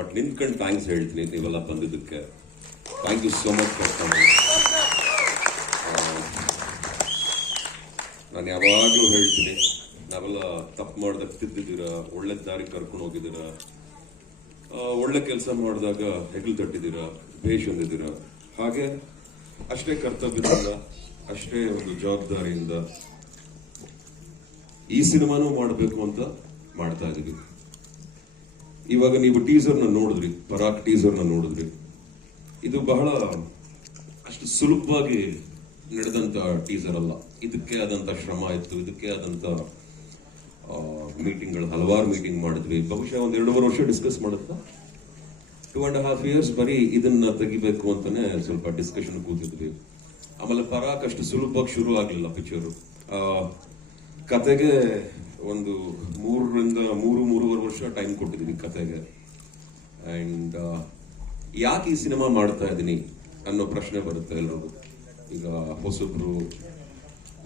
But ನಿಂತ್ಕೊಂಡು thanks ಹೇಳ್ತೀನಿ ನೀವೆಲ್ಲ ಬಂದಿದ್ದಕ್ಕೆ. Thank you so much for coming. ನಾನು ಯಾವಾಗಲೂ ಹೇಳ್ತೀನಿ, ನಾವೆಲ್ಲ ತಪ್ಪು ಮಾಡ್ದಾಗ ತಿದ್ದಿದ್ದೀರಾ, ಒಳ್ಳೆ ದಾರಿ ಕರ್ಕೊಂಡು ಹೋಗಿದ್ದೀರಾ, ಒಳ್ಳೆ ಕೆಲಸ ಮಾಡಿದಾಗ ಹೆಗಲು ತಟ್ಟಿದ್ದೀರಾ, ಭೇಷ್ ಹೊಂದಿದ್ದೀರಾ. ಹಾಗೆ ಅಷ್ಟೇ ಕರ್ತವ್ಯದಿಂದ, ಅಷ್ಟೇ ಒಂದು ಜವಾಬ್ದಾರಿಯಿಂದ ಈ ಸಿನಿಮಾನೂ ಮಾಡಬೇಕು ಅಂತ ಮಾಡ್ತಾ ಇದೀವಿ. ಇವಾಗ ನೀವು ಟೀಸರ್ನ ನೋಡಿದ್ರಿ, ಪರಾಕ್ ಟೀಸರ್ನ ನೋಡಿದ್ರಿ. ಇದು ಬಹಳ ಅಷ್ಟು ಸುಲಭವಾಗಿ ನಡೆದಂತ ಟೀಸರ್ ಅಲ್ಲ. ಇದಕ್ಕೆ ಆದಂತ ಶ್ರಮ ಇತ್ತು, ಇದಕ್ಕೆ ಆದಂತ ಮೀಟಿಂಗ್ಗಳು, ಹಲವಾರು ಮೀಟಿಂಗ್ ಮಾಡಿದ್ವಿ. ಬಹುಶಃ 1-2 ವರ್ಷ ಡಿಸ್ಕಸ್ ಮಾಡುತ್ತಾ 2.5 years ಬರೀ ಇದನ್ನ ತೆಗಿಬೇಕು ಅಂತಾನೆ ಸ್ವಲ್ಪ ಡಿಸ್ಕಷನ್ ಕೂತಿದ್ವಿ. ಆಮೇಲೆ ಪರಾಕ್ ಅಷ್ಟು ಸುಲಭವಾಗಿ ಶುರು ಆಗ್ಲಿಲ್ಲ ಪಿಕ್ಚರು. ಕತೆಗೆ ಒಂದು 3-3.5 ವರ್ಷ ಟೈಮ್ ಕೊಟ್ಟಿದ್ದೀನಿ ಕತೆಗೆ. ಅಂಡ್ ಯಾಕೆ ಈ ಸಿನಿಮಾ ಮಾಡ್ತಾ ಇದ್ದೀನಿ ಅನ್ನೋ ಪ್ರಶ್ನೆ ಬರುತ್ತೆ ಎಲ್ರಿಗೂ. ಈಗ ಹೊಸಬ್ರು,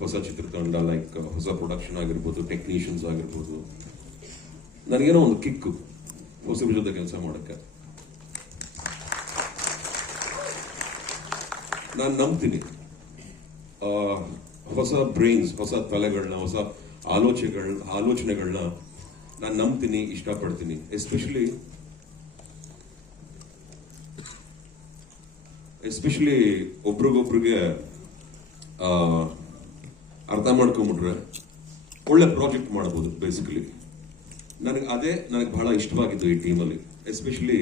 ಹೊಸ ಚಿತ್ರತಂಡ, ಲೈಕ್ ಹೊಸ ಪ್ರೊಡಕ್ಷನ್ ಆಗಿರ್ಬೋದು, ಟೆಕ್ನಿಷಿಯನ್ಸ್ ಆಗಿರ್ಬೋದು, ನನಗೇನೋ ಒಂದು ಕಿಕ್ಕು ಹೊಸಬ್ರ ಜೊತೆ ಕೆಲಸ ಮಾಡಕ್ಕೆ. ನಾನು ನಂಬ್ತೀನಿ ಹೊಸ ಬ್ರೈನ್ಸ್, ಹೊಸ ತಲೆಗಳನ್ನ, ಹೊಸ ಆಲೋಚನೆಗಳನ್ನ ನಾನು ನಂಬ್ತೀನಿ, ಇಷ್ಟಪಡ್ತೀನಿ. ಎಸ್ಪೆಷಲಿ ಒಬ್ರಿಗೊಬ್ರಿಗೆ ಅರ್ಥ ಮಾಡ್ಕೊಂಡ್ಬಿಟ್ರೆ ಒಳ್ಳೆ ಪ್ರಾಜೆಕ್ಟ್ ಮಾಡ್ಬೋದು. ಬೇಸಿಕಲಿ ನನಗೆ ಬಹಳ ಇಷ್ಟವಾಗಿದ್ದು ಈ ಟೀಮಲ್ಲಿ, ಎಸ್ಪೆಷಲಿ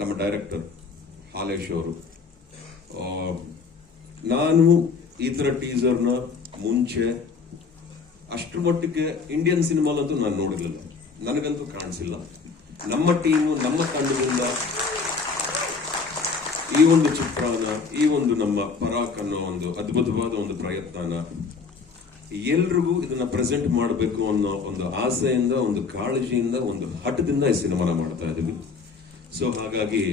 ನಮ್ಮ ಡೈರೆಕ್ಟರ್ ಹಾಲೇಶ್ ಅವರು. ನಾನು ಈ ತರ ಟೀಸರ್ನ ಮುಂಚೆ ಅಷ್ಟು ಮಟ್ಟಿಗೆ ಇಂಡಿಯನ್ ಸಿನಿಮಾಲಂತೂ ನಾನು ನೋಡಿರ್ಲಿಲ್ಲ, ನನಗಂತೂ ಕಾಣಿಸಿಲ್ಲ. ನಮ್ಮ ಟೀಮು, ನಮ್ಮ ತಂಡದಿಂದ ಈ ಒಂದು ಚಿತ್ರನ, ಈ ಒಂದು ನಮ್ಮ ಪರಾಕ್ ಅನ್ನೋ ಒಂದು ಅದ್ಭುತವಾದ ಒಂದು ಪ್ರಯತ್ನನ ಎಲ್ರಿಗೂ ಇದನ್ನ ಪ್ರೆಸೆಂಟ್ ಮಾಡಬೇಕು ಅನ್ನೋ ಒಂದು ಆಸೆಯಿಂದ, ಒಂದು ಕಾಳಜಿಯಿಂದ, ಒಂದು ಹಠದಿಂದ ಈ ಸಿನಿಮಾನ ಮಾಡ್ತಾ ಇದೀವಿ. ಸೊ ಹಾಗಾಗಿ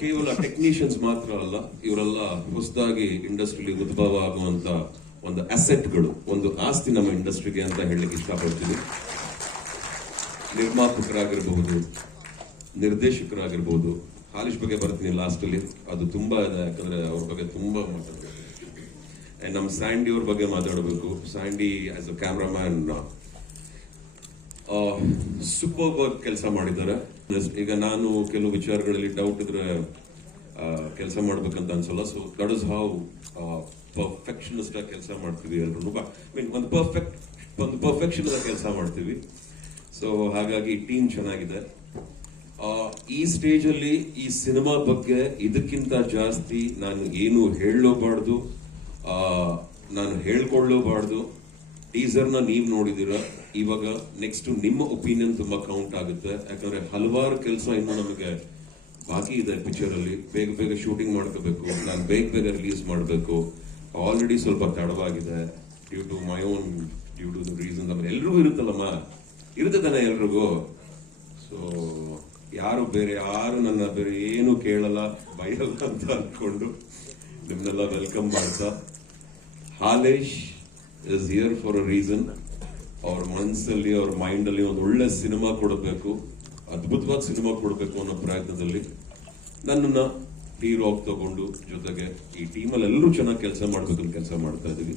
ಕೇವಲ ಟೆಕ್ನಿಷಿಯನ್ಸ್ ಮಾತ್ರ ಅಲ್ಲ, ಇವರೆಲ್ಲ ಹೊಸದಾಗಿ ಇಂಡಸ್ಟ್ರಿಲಿ ಉದ್ಭವ ಆಗುವಂತ ಒಂದು ಅಸೆಟ್ಗಳು, ಒಂದು ಆಸ್ತಿ ನಮ್ಮ ಇಂಡಸ್ಟ್ರಿಗೆ ಅಂತ ಹೇಳಲಿಕ್ಕೆ ಇಷ್ಟಪಡ್ತೀವಿ. ನಿರ್ಮಾಪಕರಾಗಿರ್ಬಹುದು, ನಿರ್ದೇಶಕರಾಗಿರ್ಬಹುದು. ಹಾಲಿಶ್ ಬಗ್ಗೆ ಬರ್ತೀನಿ ಲಾಸ್ಟ್ ಅಲ್ಲಿ, ಅದು ತುಂಬಾ ಇದೆ, ಯಾಕಂದ್ರೆ ಅವ್ರ ಬಗ್ಗೆ ತುಂಬಾ ಮಾತಾಡಬೇಕು. ನಮ್ಮ ಸ್ಯಾಂಡಿ ಅವ್ರ ಬಗ್ಗೆ ಮಾತಾಡಬೇಕು. Sandy as a cameraman super ಕೆಲಸ ಮಾಡಿದ್ದಾರೆ. ಈಗ ನಾನು ಕೆಲವು ವಿಚಾರಗಳಲ್ಲಿ ಡೌಟ್ ಇದ್ರೆ ಕೆಲಸ ಮಾಡ್ಬೇಕಂತ ಅನ್ಸಲ್ಲ. So that is how perfectionist ಆಗಿ ಕೆಲಸ ಮಾಡ್ತೀವಿ ಎಲ್ರು. ಒಂದು ಪರ್ಫೆಕ್ಷನ್ ಕೆಲಸ ಮಾಡ್ತೀವಿ. ಸೊ ಹಾಗಾಗಿ ಟೀಮ್ ಚೆನ್ನಾಗಿದೆ. ಈ ಸ್ಟೇಜ್ ಅಲ್ಲಿ ಈ ಸಿನಿಮಾ ಬಗ್ಗೆ ಇದಕ್ಕಿಂತ ಜಾಸ್ತಿ ನಾನು ಏನು ಹೇಳಲೂಬಾರ್ದು, ನಾನು ಹೇಳ್ಕೊಳ್ಳೂಬಾರ್ದು. ಟೀಸರ್ನ ನೀವು ನೋಡಿದೀರ. ಇವಾಗ ನೆಕ್ಸ್ಟ್ ನಿಮ್ಮ ಒಪಿನಿಯನ್ ತುಂಬಾ ಕೌಂಟ್ ಆಗುತ್ತೆ. ಯಾಕಂದ್ರೆ ಹಲವಾರು ಕೆಲಸ ಇನ್ನು ನಮಗೆ ಬಾಕಿ ಇದೆ ಪಿಕ್ಚರ್ ಅಲ್ಲಿ. ಬೇಗ ಶೂಟಿಂಗ್ ಮಾಡ್ಕೋಬೇಕು, ನಾನು ಬೇಗ ರಿಲೀಸ್ ಮಾಡಬೇಕು. ಆಲ್ರೆಡಿ ಸ್ವಲ್ಪ ತಡವಾಗಿದೆ due to my own reason. ಆಮೇಲೆ ಎಲ್ರಿಗೂ ಇರುತ್ತಲ್ಲಮ್ಮ, ಇರುತ್ತೆ ತಾನೆ ಎಲ್ರಿಗೂ. ಸೊ ಯಾರು ನನ್ನ ಬೇರೆ ಏನು ಕೇಳಲ್ಲ, ಬೈಯಲ್ಲ ಅಂತ ಅನ್ಕೊಂಡು ನಿಮ್ನೆಲ್ಲ ವೆಲ್ಕಮ್ ಮಾಡ್ತಾ, Halesh is here for a reason. ಅವ್ರ ಮನಸ್ಸಲ್ಲಿ, ಅವ್ರ ಮೈಂಡ್ ಅಲ್ಲಿ ಒಂದು ಒಳ್ಳೆ ಸಿನಿಮಾ ಕೊಡಬೇಕು, ಅದ್ಭುತವಾದ ಸಿನಿಮಾ ಕೊಡಬೇಕು ಅನ್ನೋ ಪ್ರಯತ್ನದಲ್ಲಿ ನನ್ನನ್ನ ಹೀರೋ ಆಗಿ ತಗೊಂಡು, ಜೊತೆಗೆ ಈ ಟೀಮಲ್ಲಿ ಎಲ್ಲರೂ ಚೆನ್ನಾಗಿ ಕೆಲಸ ಮಾಡ್ಬೇಕಂತ ಕೆಲಸ ಮಾಡ್ತಾ ಇದೀವಿ.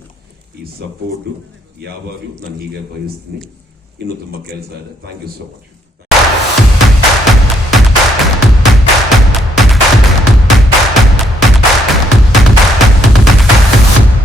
ಈ ಸಪೋರ್ಟು ಯಾವಾಗಲೂ ನಾನು ಹೀಗೆ ಬಯಸ್ತೀನಿ. ಇನ್ನು ತುಂಬಾ ಕೆಲಸ ಇದೆ. Thank you so much.